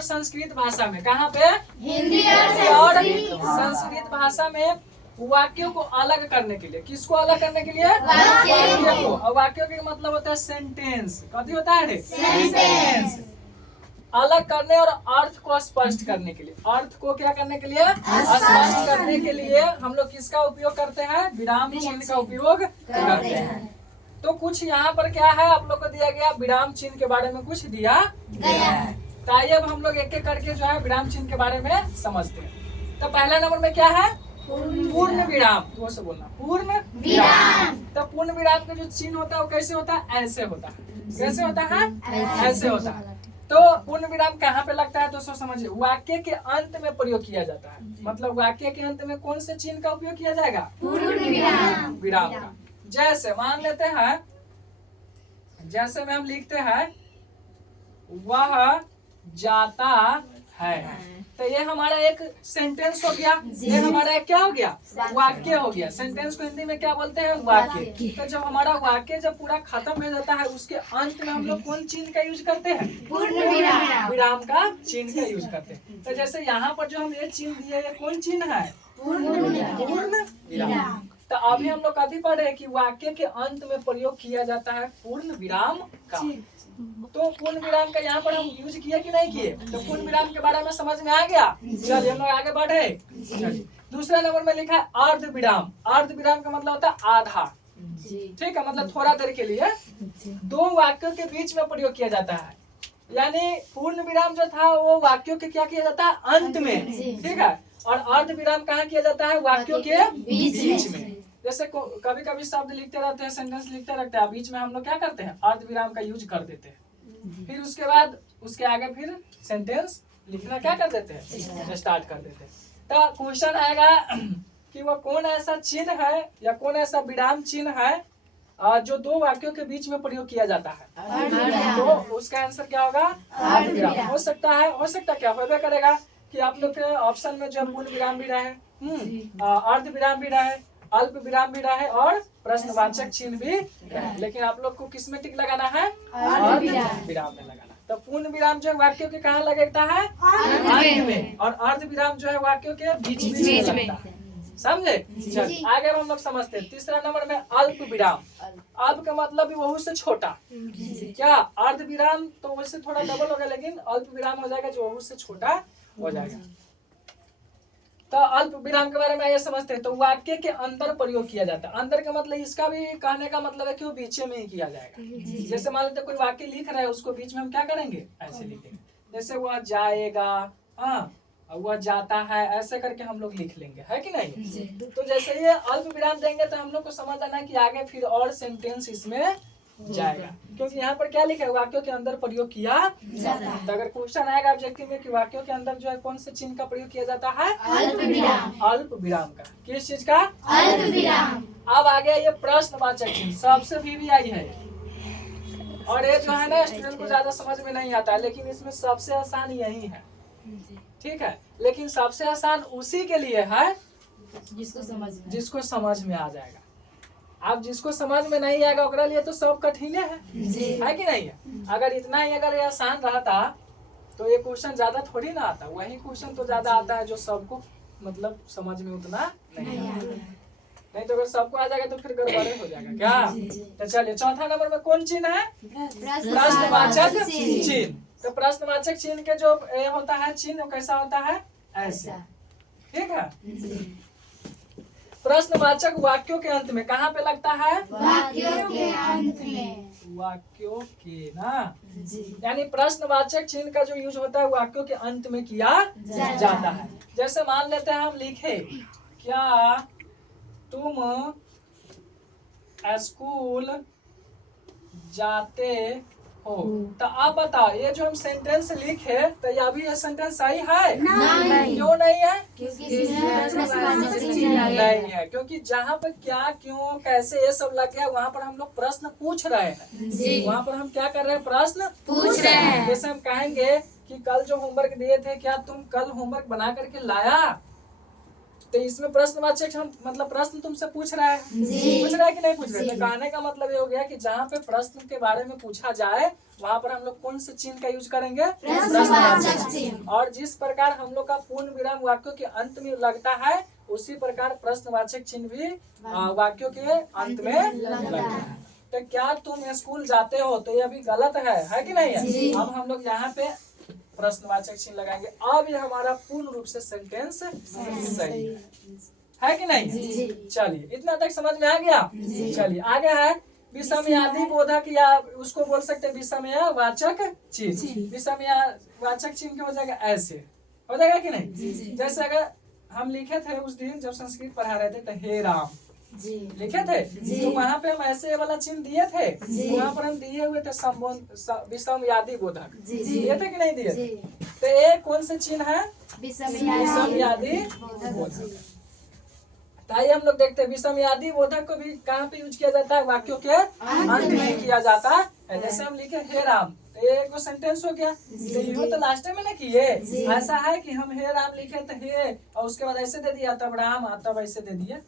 और संस्कृत भाषा में, कहाँ पे? हिंदी और संस्कृत भाषा में वाक्यों को अलग करने के लिए, किसको अलग करने के लिए? वाक्य को। और वाक्यों का मतलब होता है सेंटेंस। कभी होता है सेंटेंस। अलग करने और अर्थ को स्पष्ट करने के लिए, अर्थ को क्या करने के लिए? स्पष्ट करने के लिए हम लोग किसका उपयोग करते हैं? विराम चिन्ह का उपयोग करते हैं। तो कुछ यहाँ पर क्या है आप लोग को दिया गया, विराम चिन्ह के बारे में कुछ दिया गया है। तो आइए अब हम लोग एक एक करके जो है विराम चिन्ह के बारे में समझते हैं। तो पहला नंबर में क्या है? पूर्ण विराम। तो से बोलना पूर्ण विराम। तो पूर्ण विराम का जो चिन्ह होता है वो कैसे होता है? ऐसे होता है। कैसे होता है? ऐसे होता है। तो पूर्ण विराम कहाँ पे लगता है दोस्तों समझिए, वाक्य के अंत में प्रयोग किया जाता है। मतलब वाक्य के अंत में कौन से चिन्ह का उपयोग किया जाएगा? पूर्ण विराम का। जैसे मान लेते हैं, जैसे में हम लिखते हैं वह जाता है, तो ये हमारा एक सेंटेंस हो गया। ये हमारा एक क्या हो गया? वाक्य हो गया। सेंटेंस को हिंदी में क्या बोलते हैं? वाक्य। तो जब हमारा वाक्य जब पूरा खत्म हो जाता है उसके अंत में हम लोग कौन चिन्ह का यूज करते हैं? पूर्ण विराम का चिन्ह का यूज करते हैं। तो जैसे यहाँ पर जो हम ये चिन्ह दिए, ये कौन चिन्ह है? पूर्ण विराम। तो अभी हम लोग कभी पढ़ रहे कि वाक्य के अंत में प्रयोग किया जाता है पूर्ण विराम का। तो पूर्ण विराम का यहाँ पर हम यूज किए कि नहीं किए? तो पूर्ण विराम के बारे में समझ में आ गया। चलिए हम लोग आगे बढ़े। दूसरा नंबर में लिखा है अर्ध विराम। अर्ध विराम का मतलब होता है आधा। ठीक है, मतलब थोड़ा देर के लिए दो वाक्यों के बीच में प्रयोग किया जाता है। यानी पूर्ण विराम जो था वो वाक्यों के क्या किया जाता है? अंत में। ठीक है, और अर्ध विराम कहाँ किया जाता है? वाक्यों के बीच में। जैसे कभी कभी शब्द लिखते रहते हैं, सेंटेंस लिखते रहते हैं, बीच में हम लोग क्या करते हैं? अर्ध विराम का यूज कर देते हैं। फिर उसके बाद उसके आगे फिर सेंटेंस लिखना क्या कर देते हैं? स्टार्ट कर देते हैं। तो क्वेश्चन आएगा कि वो कौन ऐसा चिन्ह है या कौन ऐसा विराम चिन्ह है जो दो वाक्यों के बीच में प्रयोग किया जाता है? तो उसका आंसर क्या होगा? अर्ध विराम। हो सकता क्या होगा करेगा कि आप लोग के ऑप्शन में जो पूर्ण विराम भी रहे, अर्ध विराम भी रहे, अल्प विराम भी रहे और प्रश्नवाचक चिन्ह भी रहे। लेकिन आप लोग को किस में टिक लगाना है? अर्ध विराम में लगाना। तो पूर्ण विराम जो है वाक्यों के कहाँ लगता है? अंत में। और अर्ध विराम जो है वाक्यों के बीच में लगता है। समझे? चलिए आगे हम लोग समझते हैं। तीसरा नंबर में अल्प विराम। अल्प का मतलब भी बहुत से छोटा। क्या अर्ध विराम तो उससे थोड़ा डबल होगा, लेकिन अल्प विराम हो जाएगा जो बहुत से छोटा हो जाएगा। तो अल्प विराम के बारे में ये समझते हैं। तो वाक्य के अंदर प्रयोग किया जाता है। अंदर का मतलब इसका भी कहने का मतलब है कि वो बीच में ही किया जाएगा। जैसे मान लेते कोई वाक्य लिख रहा है, उसको बीच में हम क्या करेंगे? ऐसे लिखेंगे। जैसे वह जाएगा, हाँ, वह जाता है, ऐसे करके हम लोग लिख लेंगे, है कि नहीं? तो जैसे ये अल्प विराम देंगे तो हम लोग को समझ आना कि आगे फिर और सेंटेंस इसमें जाएगा, क्योंकि यहाँ पर क्या लिखा है? वाक्यों के अंदर प्रयोग किया जाता है। तो अगर क्वेश्चन आएगा ऑब्जेक्टिव में कि वाक्यों के अंदर जो है कौन से चिन्ह का प्रयोग किया जाता है? अल्प विराम का। किस चीज का? अल्प विराम। अब आ गया ये प्रश्नवाचक चिन्ह, सबसे VVI है। और ये जो है ना स्टूडेंट को ज्यादा समझ में नहीं आता है, लेकिन इसमें सबसे आसान यही है। ठीक है, लेकिन सबसे आसान उसी के लिए है जिसको समझ में आ जाएगा। आप जिसको समझ में नहीं आएगा ओकरा लिए तो सब कठिन है कि नहीं है? अगर इतना ही अगर ये आसान रहता तो ये क्वेश्चन ज्यादा थोड़ी ना आता। वही क्वेश्चन तो ज्यादा आता है जो सबको मतलब समझ में उतना नहीं आता। नहीं तो अगर सबको आ जाएगा तो फिर गड़बड़ हो जाएगा क्या? तो चलिए चौथा नंबर में कौन चिन्ह है? प्रश्नवाचक चिन्ह। तो प्रश्नवाचक चिन्ह के जो होता है चिन्ह कैसा होता है? ऐसा। ठीक है, प्रश्नवाचक वाक्यों के अंत में कहाँ पे लगता है? वाक्यों के अंत में। वाक्यों के ना, यानी प्रश्नवाचक चिन्ह का जो यूज होता है वाक्यों के अंत में किया जाता है। जैसे मान लेते हैं हम लिखे, क्या तुम स्कूल जाते हो? तो आप बताओ, ये जो हम सेंटेंस लिखे तो ये अभी ये सेंटेंस सही है? नहीं। क्यों नहीं है? नहीं है, क्योंकि जहाँ पर क्या, क्यों, कैसे ये सब लग गया, वहाँ पर हम लोग प्रश्न पूछ रहे हैं। वहाँ पर हम क्या कर रहे हैं? प्रश्न पूछ रहे हैं। जैसे हम कहेंगे कि कल जो होमवर्क दिए थे क्या तुम कल होमवर्क बना करके लाया? तो इसमें प्रश्नवाचक हम मतलब प्रश्न तुमसे पूछ रहा है, पूछ रहा है कि नहीं पूछ रहा है? तो कहने का मतलब ये हो गया कि जहाँ पे प्रश्न के बारे में पूछा जाए वहाँ पर हम लोग कौन से चिन्ह का यूज करेंगे? प्रश्नवाचक चिन्ह। और जिस प्रकार हम लोग का पूर्ण विराम वाक्यों के अंत में लगता है उसी प्रकार प्रश्नवाचक चिन्ह भी वाक्यों के अंत में लगता है। तो क्या तुम स्कूल जाते हो? तो ये अभी गलत है कि नहीं है? अब हम लोग यहाँ पे प्रश्नवाचक चिन्ह लगाएंगे। अब ये हमारा पूर्ण रूप से सेंटेंस सही है कि नहीं? चलिए इतना तक समझ में आ गया। चलिए आगे है विषमयादि बोधक या उसको बोल सकते हैं विषमयावाचक चिन्ह। विषमयावाचक चिन्ह क्या हो जाएगा? ऐसे हो जाएगा कि नहीं? जैसे अगर हम लिखे थे उस दिन जब संस्कृत पढ़ा रहे थे तो हे राम लिखे थे, तो वहाँ पे हम ऐसे वाला चिन्ह दिए थे, वहाँ पर हम दिए हुए थे विषमयादि बोधक, दिए थे कि नहीं दिए थे? तो ये कौन से चिन्ह है? विषमयादि बोधक। ताई हम लोग देखते हैं विषमयादि बोधक को भी कहाँ पे यूज किया जाता है? वाक्यों के अंत में किया जाता है। जैसे हम लिखे हे राम, तो ये एक सेंटेंस हो गया, तो लास्ट में ना किए। ऐसा है कि हम हे राम लिखे तो हे और उसके बाद ऐसे दे दिया तब राम तब ऐसे दे दिए,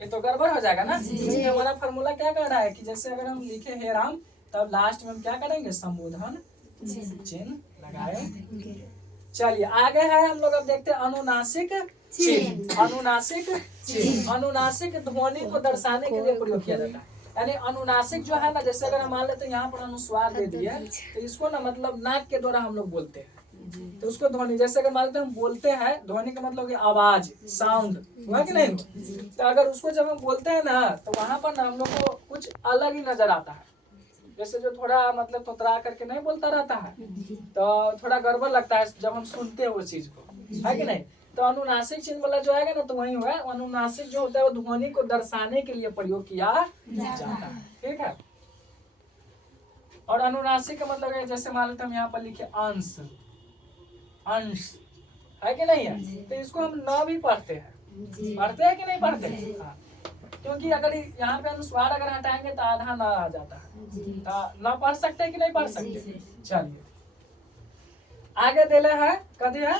ये तो गड़बड़ हो जाएगा ना। क्योंकि हमारा फॉर्मूला क्या कर रहा है कि जैसे अगर हम लिखे हे राम तब लास्ट में हम क्या करेंगे? संबोधन चिन्ह लगाएंगे। चलिए आगे है हम लोग अब देखते हैं अनुनासिक चिन्ह। अनुनासिक चिन्ह अनुनासिक ध्वनि को दर्शाने के लिए प्रयोग किया जाता है। यानी अनुनासिक जो है ना, जैसे अगर हम मान लेते हैं यहाँ पर अनुस्वार दे दिए तो इसको ना मतलब नाक के द्वारा हम लोग बोलते हैं, तो उसको ध्वनि, जैसे अगर मान लेते हैं हम बोलते हैं, ध्वनि का मतलब आवाज साउंड हुआ कि नहीं? तो अगर उसको जब हम बोलते हैं ना तो वहां पर ना हम लोग को कुछ अलग ही नजर आता है। जैसे जो थोड़ा मतलब तोतरा करके नहीं बोलता रहता है तो थोड़ा गड़बड़ लगता है जब हम सुनते हैं वो चीज को, है कि नहीं? तो अनुनासिक चिन्ह वाला जो आएगा ना तो वही हुआ। अनुनासिक जो होता है वो ध्वनि को दर्शाने के लिए प्रयोग किया जाता है, ठीक है। और अनुनासिक का मतलब है जैसे मान लेते हम यहाँ पर लिखे अंश, अंश है कि नहीं है? तो इसको हम न भी पढ़ते हैं, पढ़ते हैं कि नहीं पढ़ते? हाँ, क्योंकि अगर यहाँ पे अनुस्वार अगर हटाएंगे तो आधा न आ जाता है, तो न पढ़ सकते हैं कि नहीं पढ़ सकते? चलिए आगे देले है कथी है?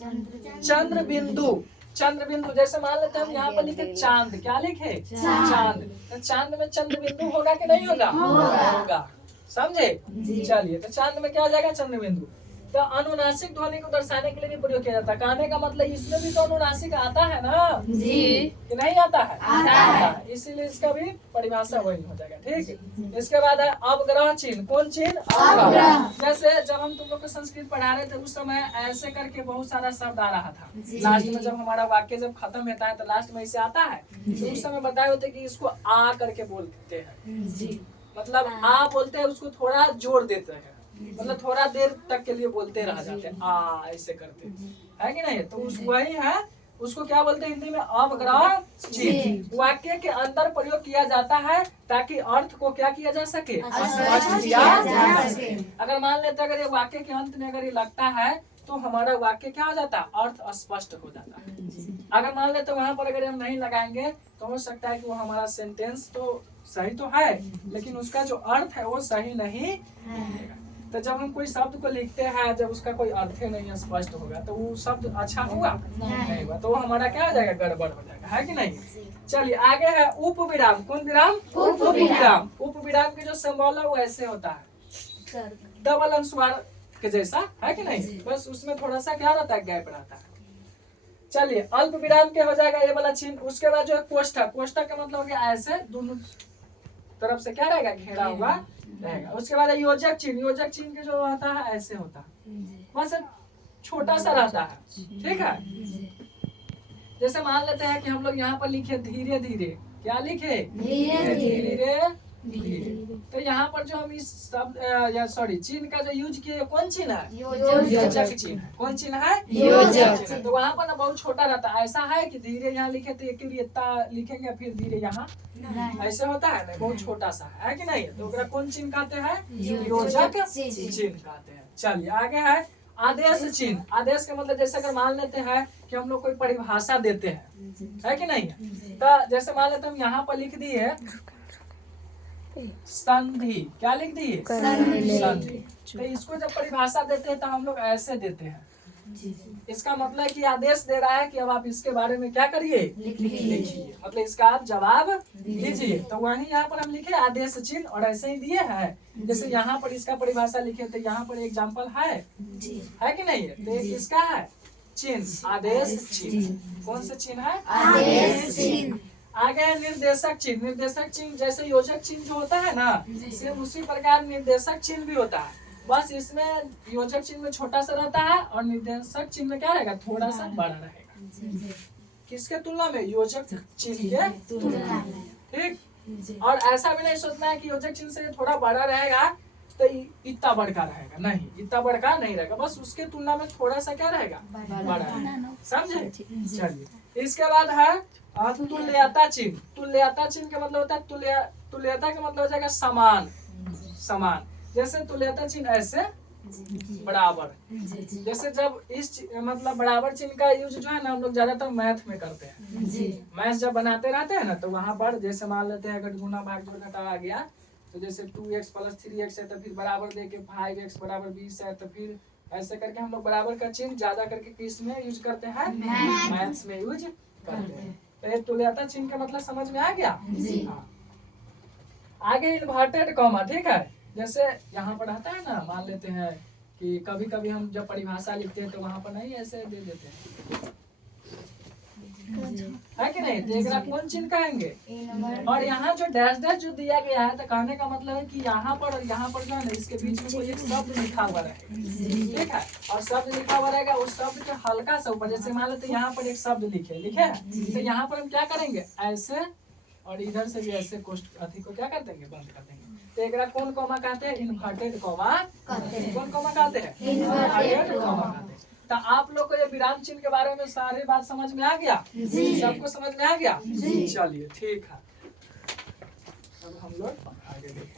चंद्र बिंदु। चंद्र बिंदु जैसे मान लेते हैं हम यहाँ पर लिखे चांद, क्या लिखे? चांद। तो चांद में चंद्र बिंदु होगा कि नहीं होगा? होगा, समझे? चलिए तो चांद में क्या आ जाएगा? चंद्र बिंदु। तो अनुनासिक ध्वनि को दर्शाने के लिए भी प्रयोग किया जाता है। कहने का मतलब इसमें भी तो अनुनासिक आता है ना जी, कि नहीं आता है? आता है। इसीलिए इसका भी परिभाषा वही हो जाएगा, ठीक है। इसके बाद है अवग्रह चिन्ह। कौन चिन्ह? अवग्रह। जैसे जब हम तुम लोग को संस्कृत पढ़ा रहे थे उस समय ऐसे करके बहुत सारा शब्द आ रहा था, लास्ट में जब हमारा वाक्य जब खत्म होता है तो लास्ट में इसे आता है, तो उस समय बताए होते कि इसको आ करके बोलते हैं, मतलब आ बोलते हैं, उसको थोड़ा जोड़ देते हैं, मतलब थोड़ा देर तक के लिए बोलते रह जाते हैं, आ ऐसे करते है कि नहीं? तो उस वही है, उसको क्या बोलते हैं हिंदी में? अवग्रह चिन्ह। वाक्य के अंदर प्रयोग किया जाता है ताकि अर्थ को क्या किया जा सके? स्पष्ट किया जा सके। अगर मान लेते अगर ये वाक्य के अंत में अगर ये लगता है तो हमारा वाक्य क्या हो जाता है? अर्थ स्पष्ट हो जाता है। अगर मान लेते वहां पर अगर हम नहीं लगाएंगे तो हो सकता है कि वो हमारा सेंटेंस तो सही तो है लेकिन उसका जो अर्थ है वो सही नहीं है। तो जब हम कोई शब्द को लिखते हैं जब उसका कोई अर्थ नहीं स्पष्ट होगा तो वो शब्द अच्छा हुआ नहीं हुआ, तो वो हमारा क्या हो जाएगा? गड़बड़ हो जाएगा, है कि नहीं? चलिए आगे है उप विराम। कौन विराम? उप विराम। उप विराम के जो सिंबल है वो ऐसे होता है डबल अनुस्वार के जैसा, है कि नहीं? बस उसमें थोड़ा सा क्या रहता है? गैप रहता है। चलिए अल्प विराम के हो जाएगा ये वाला चिन्ह। उसके बाद जो है कोष्ठक। कोष्ठक का मतलब हो गया ऐसे दोनों तरफ से क्या रहेगा? घेरा हुआ रहेगा। उसके बाद योजक चिन्ह। योजक चिन्ह के जो होता है ऐसे होता है, बस छोटा सा रहता है, ठीक है। जैसे मान लेते हैं कि हम लोग यहाँ पर लिखे धीरे धीरे, क्या लिखे? धीरे धीरे धीरे। तो यहाँ पर जो हम इस शब्द चिन्ह का जो यूज किए कौन चिन्ह है? योजक चिन्ह। कौन चिन्ह है? योजक चिन्ह। तो वहाँ पर ना बहुत छोटा रहता है। ऐसा है कि धीरे यहाँ लिखे तो एक इतना लिखेंगे फिर धीरे यहाँ ऐसे होता है ना, बहुत छोटा सा है कि नहीं? तो कौन चिन्ह कहते हैं? योजक चिन्ह कहते हैं। चलिए आगे है आदेश चिन्ह। आदेश का मतलब जैसे अगर मान लेते हैं कि हम लोग कोई परिभाषा देते हैं, है कि नहीं? तो जैसे मान लेते हम यहाँ पर लिख दिए संधि, क्या लिख दिए? संधि। तो इसको जब परिभाषा देते हैं तो हम लोग ऐसे देते हैं, इसका मतलब है कि आदेश दे रहा है कि अब आप इसके बारे में क्या करिए, लिखिए, मतलब इसका आप जवाब दीजिए। तो वहीं यहाँ पर हम लिखे आदेश चिन्ह और ऐसे ही दिए हैं। जैसे यहाँ पर इसका परिभाषा लिखे तो यहाँ पर एग्जाम्पल है कि नहीं है? तो एक इसका है चिन्ह, आदेश चिन्ह। कौन सा चिन्ह है? आदेश चिन्ह। आगे है निर्देशक चिन्ह। निर्देशक चिन्ह जैसे योजक चिन्ह जो होता है ना, सेम उसी प्रकार निर्देशक चिन्ह भी होता है। बस इसमें योजक चिन्ह में छोटा सा रहता है और निर्देशक चिन्ह में क्या रहेगा, थोड़ा सा बड़ा रहेगा। किसके तुलना में? योजक चिन्ह के तुलना में। ठीक। और ऐसा भी नहीं सोचना है कि योजक चिन्ह से थोड़ा बड़ा रहेगा तो इतना बड़का रहेगा, नहीं, इतना बड़का नहीं रहेगा, बस उसके तुलना में थोड़ा सा क्या रहेगा, बड़ा रहेगा। समझे? चलिए, इसके बाद है तुल्यता चिन्ह। तुल्यता चिन्ह का मतलब होता है तुल्यता का मतलब हो जाएगा समान। समान जैसे तुल्यता चिन्ह ऐसे बराबर। जैसे जब इस मतलब बराबर चिन्ह का यूज जो है ना हम लोग ज्यादातर मैथ में करते हैं। मैथ जब बनाते रहते हैं ना तो वहां पर जैसे मान लेते हैं अगर गुना भाग जोड़ घटा आ गया तो जैसे 2x + 3x है तो फिर बराबर दे के 5x = 20 है, तो फिर ऐसे करके हम लोग बराबर का चिन्ह ज्यादा करके किस में यूज करते हैं? मैथ्स में यूज करते हैं। तो ये तुल्यता चिन्ह का मतलब समझ में आ गया? हाँ। आगे इन्वर्टेड कॉमा। ठीक है, जैसे यहाँ पर आता है ना, मान लेते हैं कि कभी कभी हम जब परिभाषा लिखते हैं तो वहां पर नहीं ऐसे दे देते हैं, है कि नहीं? तो एकरा कौन चिन्ह कहेंगे? और यहाँ जो डैश डैश जो दिया गया है तो कहने का मतलब है कि यहाँ पर और यहाँ पर जो है ना इसके बीच में कोई एक शब्द लिखा हुआ रहेगा। ठीक है, और शब्द लिखा हुआ रहेगा, उस शब्द के हल्का सा ऊपर, जैसे मान लेते यहाँ पर एक शब्द लिखे है तो यहाँ पर हम क्या करेंगे, ऐसे और इधर से भी ऐसे अथी को क्या कर देंगे, बंद कर देंगे। तो एकरा कौन कॉमा कहते हैं? Inverted comma. कौन कॉमा कहते हैं? इन्वर्टेड कॉमा कहते हैं। तो आप लोग को ये विराम चिन्ह के बारे में सारी बात समझ में आ गया? सबको समझ में आ गया? चलिए ठीक है, अब हम लोग आगे देखते हैं।